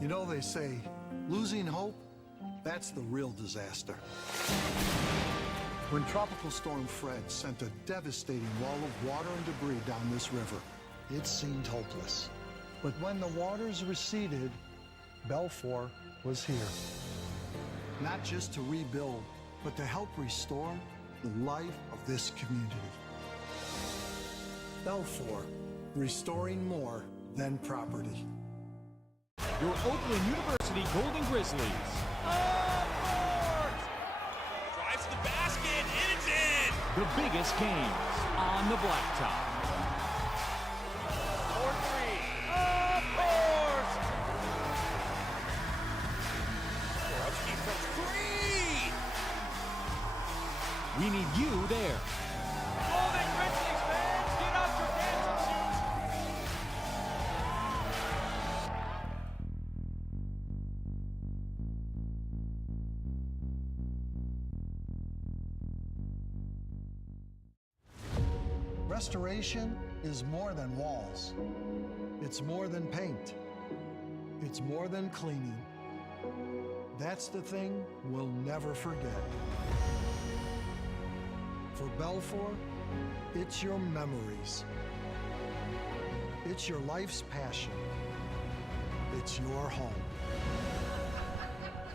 You know, they say, losing hope, that's the real disaster. When Tropical Storm Fred sent a devastating wall of water and debris down this river, it seemed hopeless. But when the waters receded, Belfour was here. Not just to rebuild, but to help restore the life of this community. Belfour, restoring more than property. Your Oakland University Golden Grizzlies. Drives to the basket, and it's in. The biggest games on the blacktop. 4-3. Of course. Borowski from 3. We need you there. Golden Grizzlies fans, get out your dancing shoes. Restoration is more than walls. It's more than paint. It's more than cleaning. That's the thing we'll never forget. For Belfour, it's your memories. It's your life's passion. It's your home.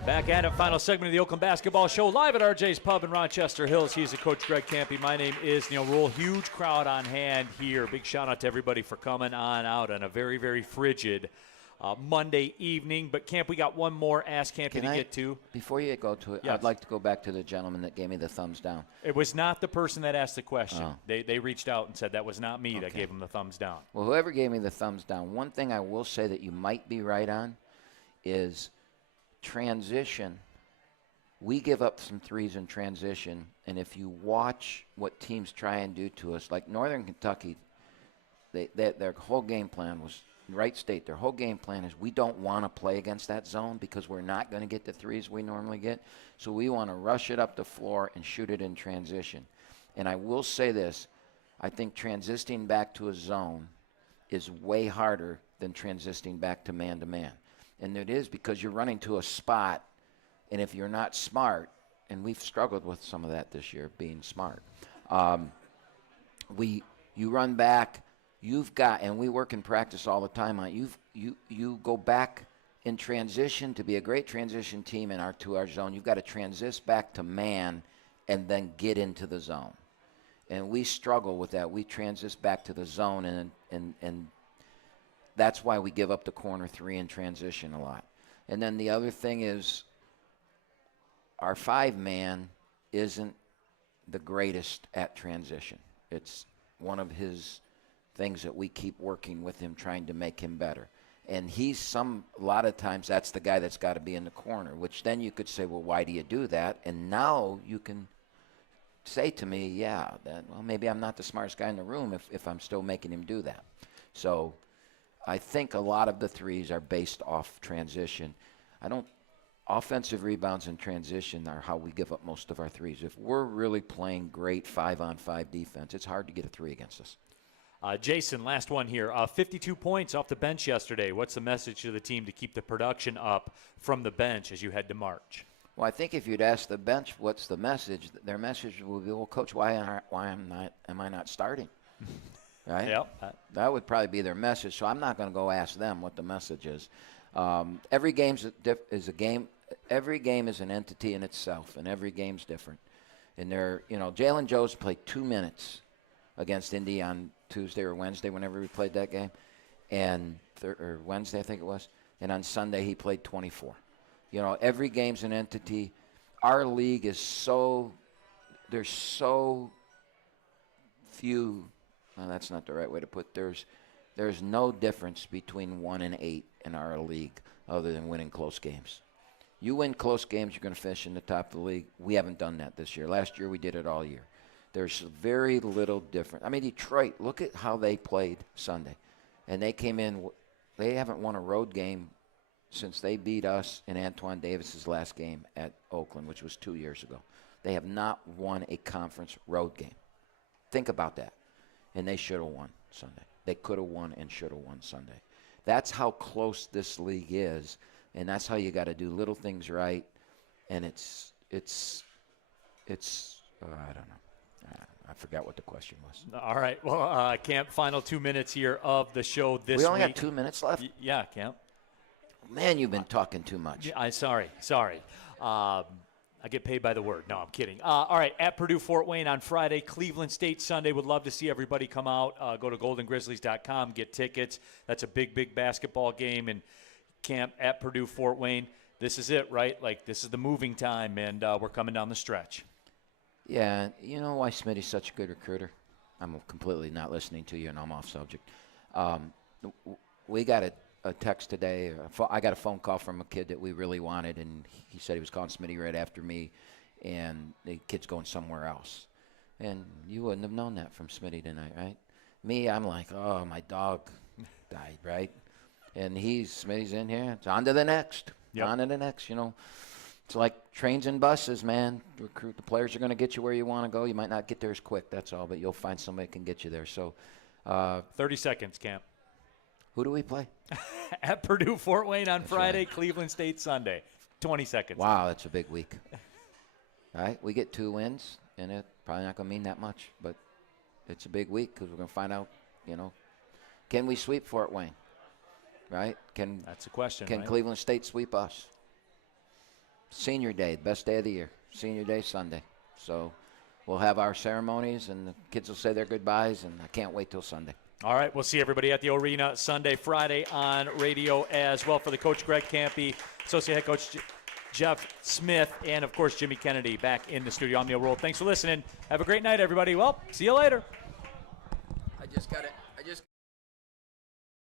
Back at it, final segment of the Oakland Basketball Show, live at RJ's Pub in Rochester Hills. He's the coach, Greg Kampe. My name is Neil Rule. Huge crowd on hand here. Big shout out to everybody for coming on out on a very, very frigid Monday evening. But Camp, we got one more Ask Kampe to get to. Before you go to it, Yes. I'd like to go back to the gentleman that gave me the thumbs down. It was not the person that asked the question. Oh. They reached out and said that was not me that Okay. gave him the thumbs down. Well, whoever gave me the thumbs down, one thing I will say that you might be right on is transition. We give up some threes in transition, and if you watch what teams try and do to us, like Northern Kentucky, their whole game plan was, Wright State, their whole game plan is we don't want to play against that zone because we're not going to get the threes we normally get, so we want to rush it up the floor and shoot it in transition. And I will say this, I think transitioning back to a zone is way harder than transitioning back to man-to-man. And it is because you're running to a spot, and if you're not smart, and we've struggled with some of that this year, being smart, you run back, you've got, and we work in practice all the time on it, you go back in transition to be a great transition team to our zone. You've got to transition back to man and then get into the zone. And we struggle with that. We transition back to the zone, and that's why we give up the corner three in transition a lot. And then the other thing is our five-man isn't the greatest at transition. It's one of his things that we keep working with him, trying to make him better. And a lot of times that's the guy that's got to be in the corner, which then you could say, well, why do you do that? And now you can say to me, maybe I'm not the smartest guy in the room if I'm still making him do that. So I think a lot of the threes are based off transition. Offensive rebounds and transition are how we give up most of our threes. If we're really playing great 5-on-5 defense, it's hard to get a three against us. Jason, last one here. 52 points off the bench yesterday. What's the message to the team to keep the production up from the bench as you head to March? Well, I think if you'd ask the bench what's the message, their message would be, well, Coach, why am I not starting? Right? Yep. That would probably be their message, so I'm not going to go ask them what the message is. Every game is a game. Every game is an entity in itself, and every game's different. And Jalen Jones played 2 minutes against Indy on Tuesday or Wednesday, whenever we played that game, or Wednesday, I think it was. And on Sunday, he played 24. Every game's an entity. Our league is there's so few. Well, that's not the right way to put it. There's no difference between 1 and 8 in our league other than winning close games. You win close games, you're going to finish in the top of the league. We haven't done that this year. Last year we did it all year. There's very little difference. I mean, Detroit, look at how they played Sunday. And they came in, they haven't won a road game since they beat us in Antoine Davis's last game at Oakland, which was 2 years ago. They have not won a conference road game. Think about that. And they should have won Sunday. They could have won and should have won Sunday. That's how close this league is, and that's how you got to do little things right. And it's I don't know. I forgot what the question was. All right. Well, Camp, final 2 minutes here of the show this week. We only got 2 minutes left? Yeah, Camp. Man, you've been talking too much. Sorry. I get paid by the word. No, I'm kidding. All right, at Purdue Fort Wayne on Friday, Cleveland State Sunday. Would love to see everybody come out. Go to goldengrizzlies.com, get tickets. That's a big, big basketball game. And Camp at Purdue Fort Wayne. This is it, right? Like, this is the moving time, and we're coming down the stretch. Yeah, you know why Smitty's such a good recruiter? I'm completely not listening to you, and I'm off subject. We got a text today. I got a phone call from a kid that we really wanted, and he said he was calling Smitty right after me, and the kid's going somewhere else. And you wouldn't have known that from Smitty tonight, right? Me, I'm like, oh, my dog died, right? And Smitty's in here. It's on to the next. Yep. On to the next, you know. It's like trains and buses, man. The players are going to get you where you want to go. You might not get there as quick, that's all, but you'll find somebody that can get you there. So, 30 seconds, Camp. who do we play? At Purdue Fort Wayne on That's Friday, right. Cleveland State Sunday. 20 seconds. Wow, that's a big week. All right, we get 2 wins, and it's probably not going to mean that much, but it's a big week because we're going to find out, you know, can we sweep Fort Wayne? Right? That's the question, Can right? Cleveland State sweep us? Senior Day, best day of the year. Senior Day, Sunday. So we'll have our ceremonies, and the kids will say their goodbyes, and I can't wait till Sunday. All right, we'll see everybody at the arena Sunday, Friday on radio as well. For the coach, Greg Kampe, associate head coach Jeff Smith, and, of course, Jimmy Kennedy back in the studio. I'm Neil Roll. Thanks for listening. Have a great night, everybody. Well, see you later. I just got it.